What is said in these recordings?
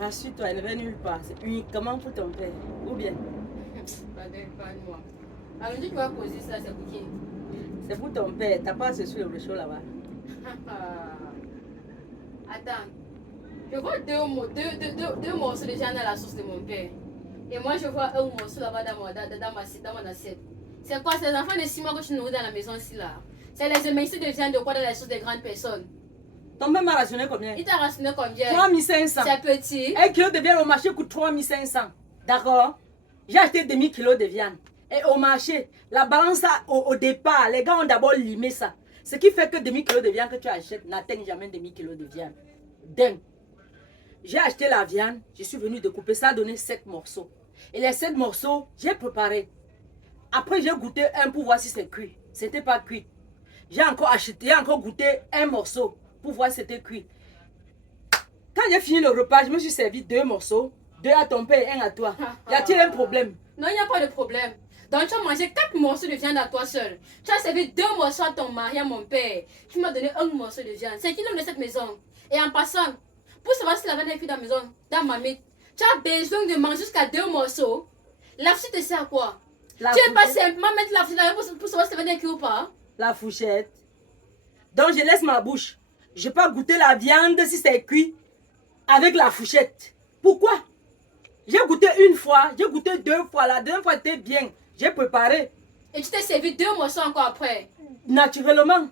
Rassure-toi, elle ne va nulle part. C'est uniquement pour ton père. Ou bien? Pas moi. Alors, tu vas poser ça, c'est pour qui? C'est pour ton père. T'as pas ce sur le réchaud là-bas. Attends. Je vois deux morceaux déjà dans la sauce de mon père. Et moi, je vois un morceau là-bas dans mon assiette. C'est quoi? C'est les enfants de 6 mois que tu nourris dans la maison ici là. C'est les émincés de viande de quoi dans la sauce des grandes personnes. Ton père m'a rationné combien? Il t'a rationné combien? 3500. C'est petit. 1 kilo de viande au marché coûte 3500. D'accord? J'ai acheté demi-kilo de viande. Et au marché, la balance au départ, les gars ont d'abord limé ça. Ce qui fait que demi-kilo de viande que tu achètes n'atteint jamais demi-kilo de viande. Dingue. J'ai acheté la viande, je suis venu découper, ça a donné 7 morceaux. Et les 7 morceaux, j'ai préparé. Après, j'ai goûté un pour voir si c'est cuit. C'était pas cuit. J'ai encore acheté, j'ai encore goûté un morceau pour voir si c'était cuit. Quand j'ai fini le repas, je me suis servi 2 morceaux. 2 à ton père et 1 à toi. Y a-t-il un problème? Non, il n'y a pas de problème. Donc, tu as mangé 4 morceaux de viande à toi seul. Tu as servi 2 morceaux à ton mari, à mon père. Tu m'as donné 1 morceau de viande. C'est qui l'homme de cette maison? Et en passant, pour savoir si la viande est cuite dans la maison, dans ma mythe, tu as besoin de manger jusqu'à 2 morceaux. La fourchette te sert à quoi? Tu n'es pas simplement mettre la fourchette là pour savoir si la viande est cuite ou pas? La fourchette. Donc, je laisse ma bouche. Je peux pas goûter la viande si c'est cuit avec la fourchette. Pourquoi? J'ai goûté une fois, j'ai goûté 2 fois. La deuxième fois était bien. J'ai préparé. Et tu t'es servi 2 morceaux encore après? Naturellement.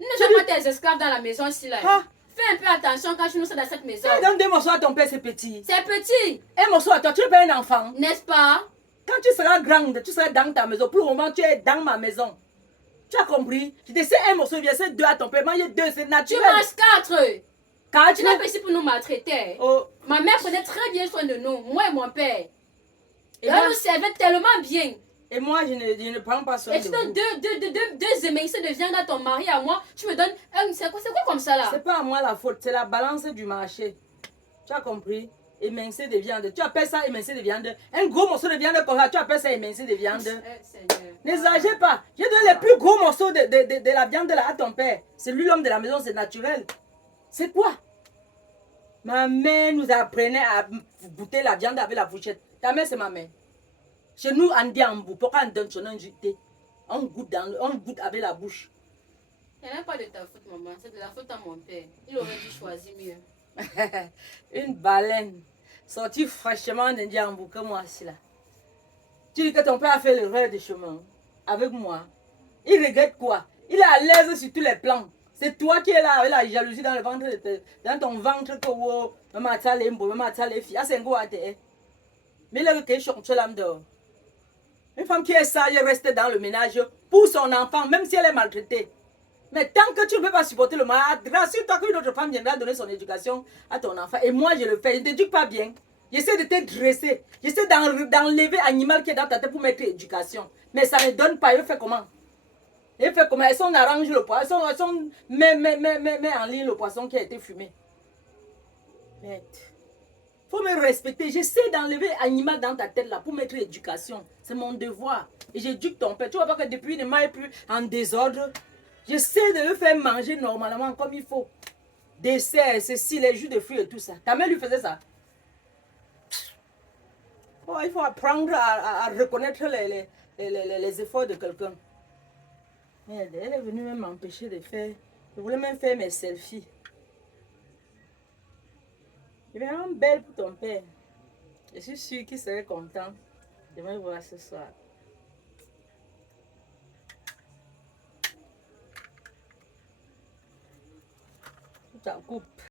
Nous ne sommes pas tes esclaves dans la maison ici là. Ah. Fais un peu attention quand tu nous sors dans cette maison. Tu donnes 2 morceaux à ton père, c'est petit. C'est petit. 1 morceau à toi, tu n'es pas un enfant. N'est-ce pas? Quand tu seras grande, tu seras dans ta maison. Pour le moment, tu es dans ma maison. Tu as compris? Je te sais 1 morceau, je sais 2 à ton père. Manger 2, c'est naturel. Tu manges 4. Car Tu n'es pas ici pour nous maltraiter. Oh. Ma mère prenait très bien soin de nous, moi et mon père. Et moi, elle nous servait tellement bien. Et moi, je ne prends pas soin et de tu vous. donnes deux émincés de viande à ton mari, à moi. Tu me donnes un. C'est quoi comme ça là? C'est pas à moi la faute, c'est la balance du marché. Tu as compris? Émincé de viande. Tu appelles ça émincé de viande. Un gros morceau de viande comme ça, tu appelles ça émincé de viande. N'exagère pas. J'ai donné les plus gros morceaux de la viande là à ton père. C'est lui l'homme de la maison, c'est naturel. C'est quoi? Ma mère nous apprenait à goûter la viande avec la fourchette. Ta mère, c'est ma mère. Chez nous, on dit en bout. Pourquoi on donne son injecté? On goûte avec la bouche. Ce n'est pas de ta faute, maman. C'est de la faute à mon père. Il aurait dû choisir mieux. Une baleine sortie fraîchement d'un Djambou que moi, aussi là. Tu dis que ton père a fait l'erreur de chemin avec moi. Il regrette quoi? Il est à l'aise sur tous les plans. C'est toi qui es là avec la jalousie dans le ventre, dans ton ventre que vous, maman a les mbos, maman a les filles. Ah, c'est un go à terre. Mais là, que je l'âme dehors. Une femme qui est sage reste dans le ménage pour son enfant, même si elle est maltraitée. Mais tant que tu ne peux pas supporter le mal, rassure-toi qu'une autre femme viendra donner son éducation à ton enfant. Et moi, je le fais. Je ne t'éduque pas bien. J'essaie de te dresser. J'essaie d'enlever l'animal qui est dans ta tête pour mettre éducation. Mais ça ne donne pas. Il fait comment? Il fait comment? Elles arrange le poisson. Elles met en ligne le poisson qui a été fumé. Merde. Il faut me respecter. J'essaie d'enlever l'animal dans ta tête là pour mettre éducation. C'est mon devoir. Et j'éduque ton père. Tu vois pas que depuis, il ne m'a plus en désordre. J'essaie de le faire manger normalement comme il faut. Dessert, ceci, les jus de fruits et tout ça. Ta mère lui faisait ça. Oh, il faut apprendre à reconnaître les efforts de quelqu'un. Merde, elle est venue même m'empêcher de faire. Je voulais même faire mes selfies. Elle est vraiment belle pour ton père. Je suis sûre qu'il serait content de me voir ce soir. Tu t'en coupes.